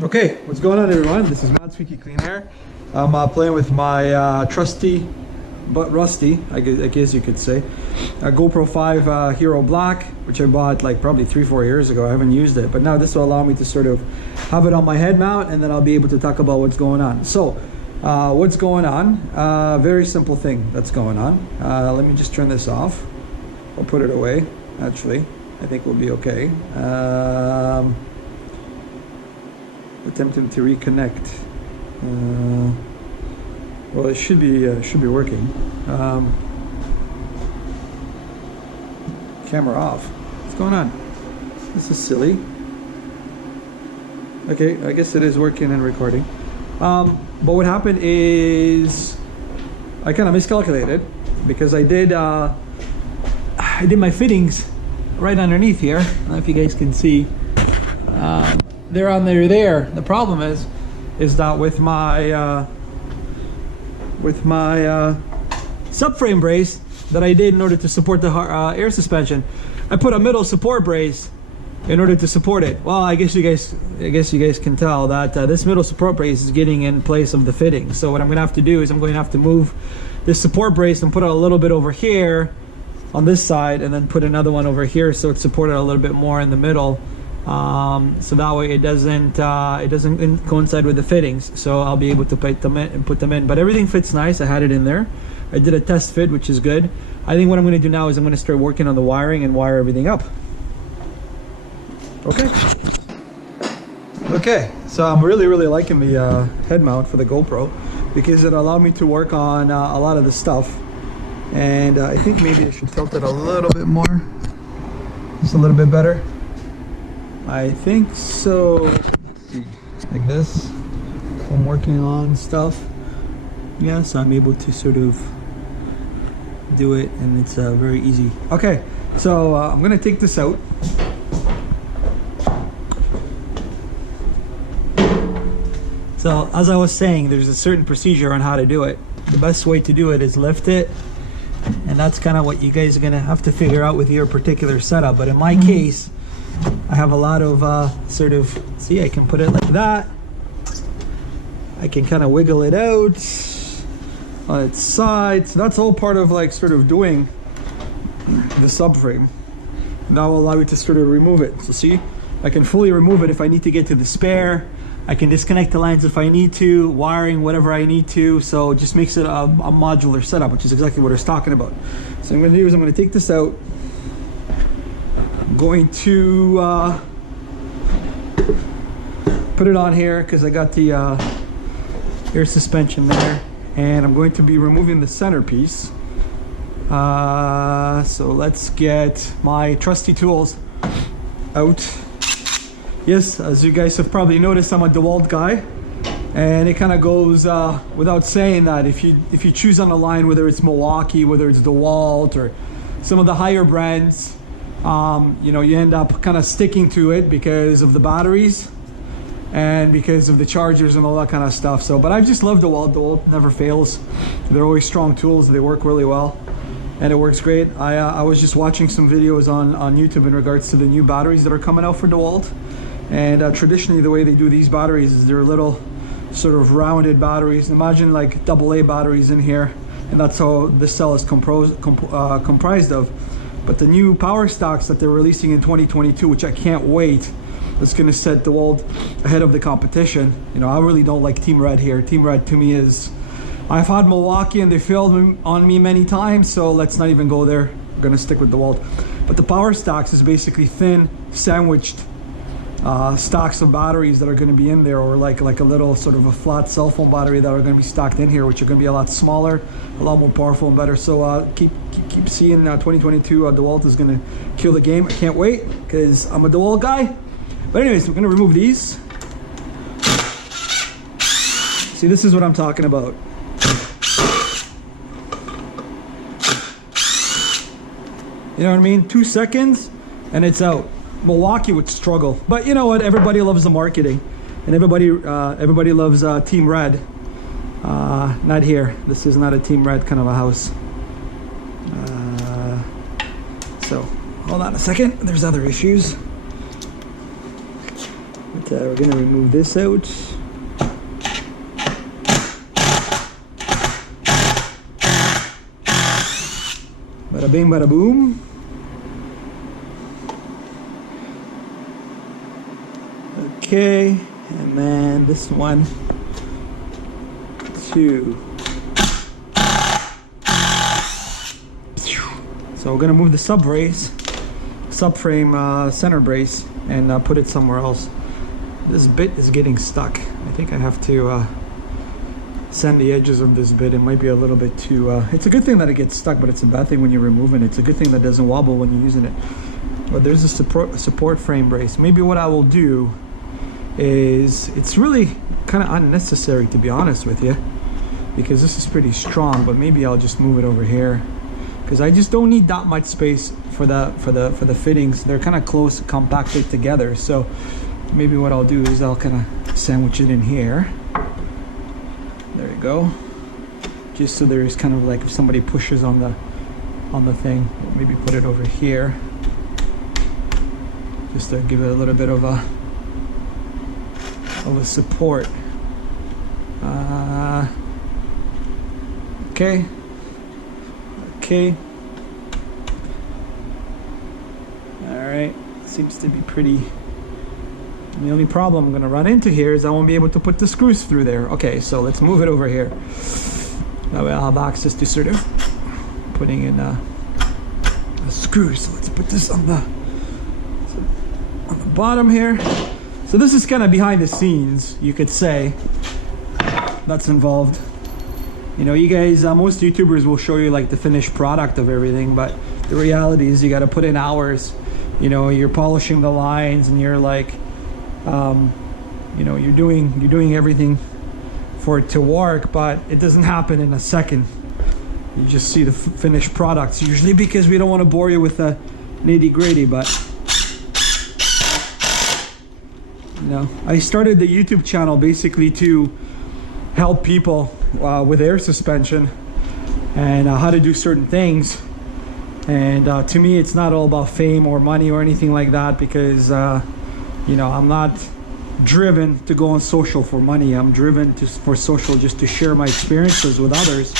Okay, what's going on, everyone? This is Matt Squeaky Clean Air. I'm playing with my trusty but rusty, I guess you could say, GoPro 5 Hero Black, which I bought like probably 3-4 years ago. I haven't used it, but now this will allow me to sort of have it on my head mount, and then I'll be able to talk about what's going on. So, what's going on? Very simple thing that's going on. Let me just turn this off. I'll put it away. Actually, I think we'll be okay. Attempting to reconnect. Well, it should be working. Camera off. What's going on? This is silly. Okay, I guess it is working and recording. But what happened is I kind of miscalculated because I did my fittings right underneath here. I don't know if you guys can see. They're on there. The problem is that with my subframe brace that I did in order to support the air suspension, I put a middle support brace in order to support it. Well, I guess you guys can tell that this middle support brace is getting in place of the fitting. So what I'm gonna have to do is I'm going to have to move this support brace and put it a little bit over here on this side, and then put another one over here so it's supported a little bit more in the middle. So that way it doesn't coincide with the fittings, so I'll be able to put them in. But everything fits nice. I had it in there. I did a test fit, which is good. I think what I'm going to do now is I'm going to start working on the wiring and wire everything up. Okay, so I'm really liking the head mount for the GoPro because it allowed me to work on a lot of the stuff, and I think maybe I should tilt it a little bit more, just a little bit better. I think so. Like this. I'm working on stuff. Yeah, so I'm able to sort of do it, and it's very easy. Okay, so I'm gonna take this out. So as I was saying, there's a certain procedure on how to do it. The best way to do it is lift it, and that's kind of what you guys are gonna have to figure out with your particular setup. But in my case, I have a lot of sort of, see, I can put it like that. I can kind of wiggle it out on its side. So that's all part of like sort of doing the subframe. That will allow you to sort of remove it. So see, I can fully remove it if I need to get to the spare. I can disconnect the lines if I need to, wiring whatever I need to. So it just makes it a modular setup, which is exactly what I was talking about. So what I'm going to do is I'm going to take this out. Going to put it on here because I got the air suspension there, and I'm going to be removing the centerpiece. So let's get my trusty tools out. Yes, as you guys have probably noticed, I'm a DeWalt guy, and it kind of goes without saying that if you choose on a line, whether it's Milwaukee, whether it's DeWalt, or some of the higher brands, you know, you end up kind of sticking to it because of the batteries and because of the chargers and all that kind of stuff. So, but I just love DeWalt. DeWalt never fails. They're always strong tools. They work really well, and it works great. I was just watching some videos on YouTube in regards to the new batteries that are coming out for DeWalt. And traditionally, the way they do these batteries is they're little sort of rounded batteries. Imagine like AA batteries in here, and that's how this cell is comprised of. But the new power stocks that they're releasing in 2022, which I can't wait, it's going to set DeWalt ahead of the competition. You know, I really don't like Team Red here. Team Red to me is, I've had Milwaukee and they failed on me many times, so let's not even go there. I'm going to stick with DeWalt. But the power stocks is basically thin, sandwiched stocks of batteries that are going to be in there, or like a little sort of a flat cell phone battery that are going to be stocked in here, which are going to be a lot smaller, a lot more powerful and better. So keep seeing 2022 DeWalt is going to kill the game. I can't wait because I'm a DeWalt guy. But anyways, we're going to remove these. See, this is what I'm talking about. You know what I mean? 2 seconds and it's out. Milwaukee would struggle, but you know what? Everybody loves the marketing, and everybody loves Team Red. Not here. This is not a Team Red kind of a house. So hold on a second. There's other issues. But we're gonna remove this out. Bada bing, bada boom. Okay, and then this one, 2. So we're gonna move the subframe center brace and put it somewhere else. This bit is getting stuck. I think I have to sand the edges of this bit. It might be a little bit too, it's a good thing that it gets stuck, but it's a bad thing when you're removing it. It's a good thing that doesn't wobble when you're using it. But there's a support frame brace. Maybe what I will do is, it's really kind of unnecessary to be honest with you, because this is pretty strong, but maybe I'll just move it over here, because I just don't need that much space for the fittings. They're kind of close, compacted together. So maybe what I'll do is I'll kind of sandwich it in here. There you go. Just so there's kind of like, if somebody pushes on the thing, maybe put it over here, just to give it a little bit of a support. Okay. All right, seems to be pretty. The only problem I'm going to run into here is I won't be able to put the screws through there. Okay, so let's move it over here. That way I'll have access to sort of putting in a screw. So let's put this on the bottom here. So this is kind of behind the scenes, you could say, that's involved. You know, you guys, most YouTubers will show you like the finished product of everything, but the reality is you got to put in hours. You know, you're polishing the lines, and you're like, you know, you're doing everything for it to work, but it doesn't happen in a second. You just see the finished products usually, because we don't want to bore you with the nitty-gritty. But you know, I started the YouTube channel basically to help people with air suspension and how to do certain things. And to me, it's not all about fame or money or anything like that, because you know, I'm not driven to go on social for money. I'm driven for social, just to share my experiences with others.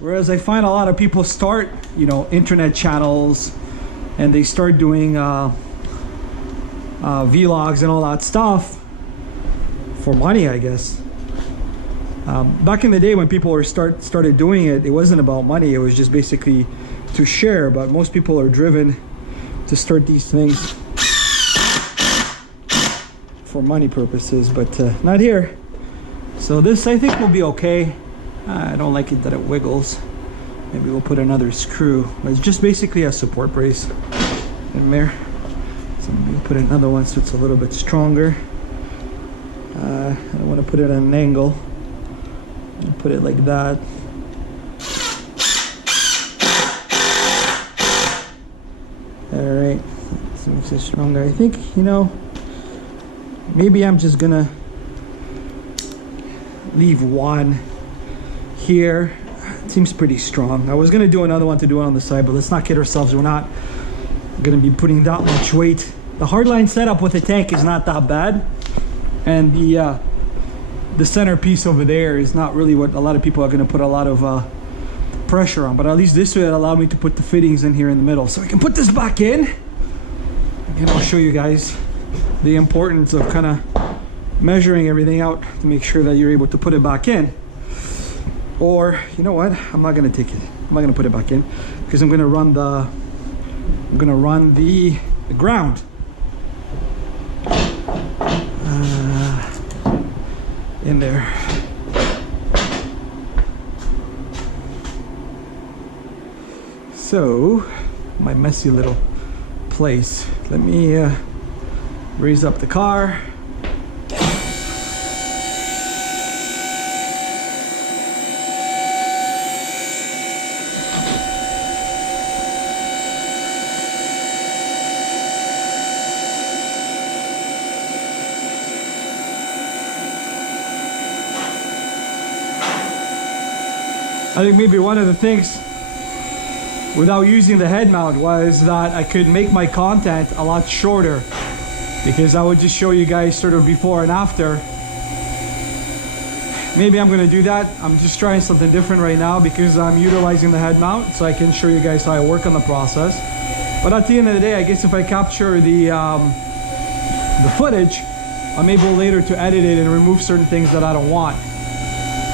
Whereas I find a lot of people start, you know, internet channels, and they start doing vlogs and all that stuff for money, I guess. Back in the day when people started doing it, it wasn't about money. It was just basically to share. But most people are driven to start these things for money purposes, but not here. So this, I think, will be okay. I don't like it that it wiggles. Maybe we'll put another screw. But it's just basically a support brace in there. So we'll put another one so it's a little bit stronger. I want to put it at an angle. And put it like that. Alright, this makes it stronger. I think, you know, maybe I'm just gonna leave one here. It seems pretty strong. I was gonna do another one to do it on the side, but let's not kid ourselves. We're not gonna be putting that much weight. The hardline setup with the tank is not that bad, and the center piece over there is not really what a lot of people are gonna put a lot of pressure on. But at least this way it allowed me to put the fittings in here in the middle, so I can put this back in, and I'll show you guys the importance of kind of measuring everything out to make sure that you're able to put it back in. Or you know what, I'm not gonna take it, I'm not gonna put it back in, because I'm gonna run the ground in there. So my messy little place, let me raise up the car. I think maybe one of the things without using the head mount was that I could make my content a lot shorter because I would just show you guys sort of before and after. Maybe I'm gonna do that. I'm just trying something different right now because I'm utilizing the head mount, so I can show you guys how I work on the process. But at the end of the day, I guess if I capture the footage, I'm able later to edit it and remove certain things that I don't want.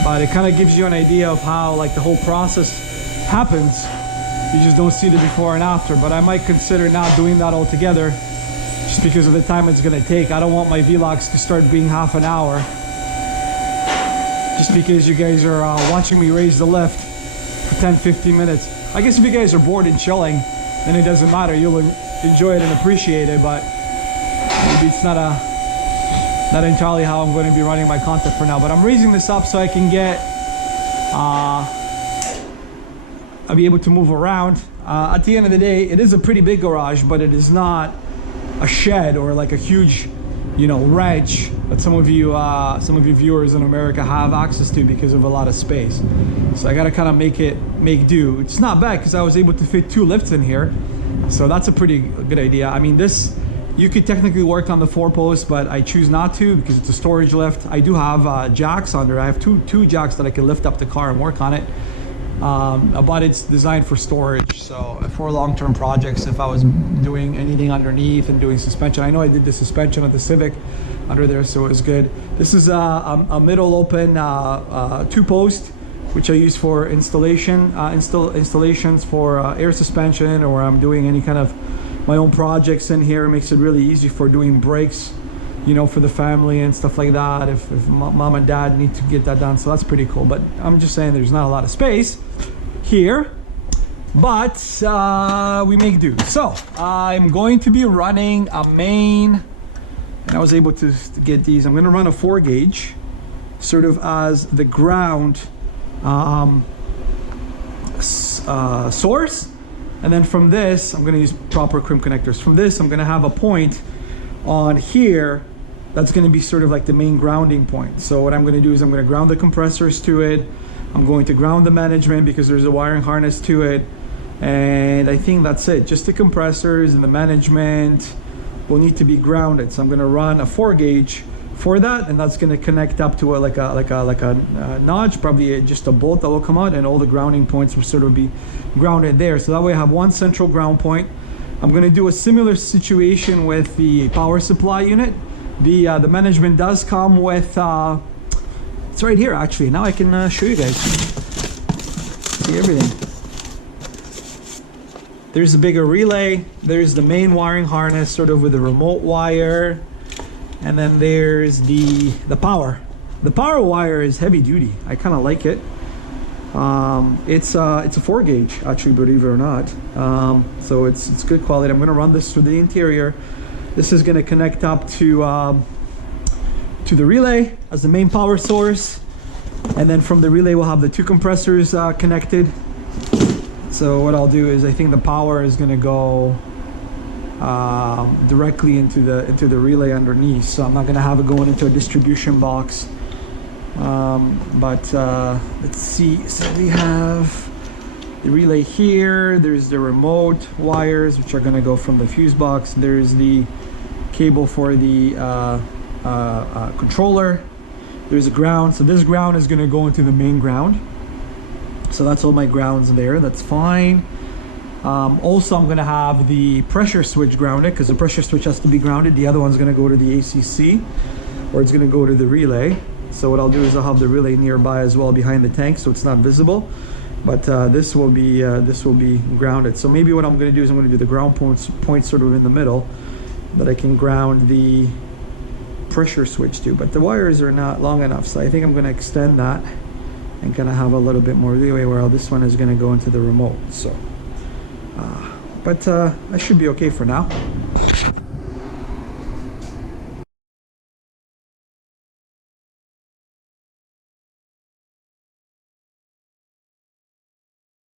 But it kind of gives you an idea of how like the whole process happens. You just don't see the before and after. But I might consider not doing that altogether, just because of the time it's gonna take. I don't want my vlogs to start being half an hour, just because you guys are watching me raise the lift for 10-15 minutes. I guess if you guys are bored and chilling, then it doesn't matter. You'll enjoy it and appreciate it, but maybe it's not entirely how I'm going to be running my content for now. But I'm raising this up so I can get I'll be able to move around. At the end of the day, it is a pretty big garage, but it is not a shed or like a huge, you know, ranch that some of you viewers in America have access to because of a lot of space. So I gotta kind of make do. It's not bad because I was able to fit 2 lifts in here, so that's a pretty good idea. I mean, this, you could technically work on the 4-post, but I choose not to because it's a storage lift. I do have jacks under. I have two jacks that I can lift up the car and work on it. But it's designed for storage, so for long-term projects, if I was doing anything underneath and doing suspension. I know I did the suspension of the Civic under there, so it was good. This is a middle open 2-post, which I use for installations for air suspension, or I'm doing any kind of my own projects in here. It makes it really easy for doing brakes, you know, for the family and stuff like that, if mom and dad need to get that done. So that's pretty cool. But I'm just saying there's not a lot of space here, but we make do. So I'm going to be running a main, and I was able to get these. I'm going to run a 4-gauge sort of as the ground source, and then from this I'm going to use proper crimp connectors. From this I'm going to have a point on here that's going to be sort of like the main grounding point. So what I'm going to do is I'm going to ground the compressors to it. I'm going to ground the management because there's a wiring harness to it, and I think that's it. Just the compressors and the management will need to be grounded. So I'm going to run a 4-gauge for that, and that's going to connect up to like a notch, probably just a bolt that will come out, and all the grounding points will sort of be grounded there. So that way I have one central ground point. I'm going to do a similar situation with the power supply unit. The management does come with it's right here actually. Now I can show you guys. See everything. There's a bigger relay. There's the main wiring harness sort of with the remote wire, and then there's the power. The power wire is heavy duty. I kind of like it. It's a 4-gauge actually, believe it or not. So it's good quality. I'm going to run this through the interior. This is going to connect up to the relay as the main power source, and then from the relay we'll have the 2 compressors connected. So what I'll do is I think the power is going to go directly into the relay underneath, so I'm not going to have it going into a distribution box. Let's see. So we have the relay here. There's the remote wires, which are going to go from the fuse box. There's the cable for the controller. There's a ground. So this ground is going to go into the main ground. So that's all my grounds there. That's fine. Also, I'm going to have the pressure switch grounded because the pressure switch has to be grounded. The other one's going to go to the ACC, or it's going to go to the relay. So what I'll do is I'll have the relay nearby as well behind the tank, so it's not visible. But this will be grounded. So maybe what I'm going to do is I'm going to do the ground point sort of in the middle, that I can ground the pressure switch to. But the wires are not long enough, so I think I'm going to extend that and kind of have a little bit more leeway where this one is going to go into the remote. So, but I should be okay for now.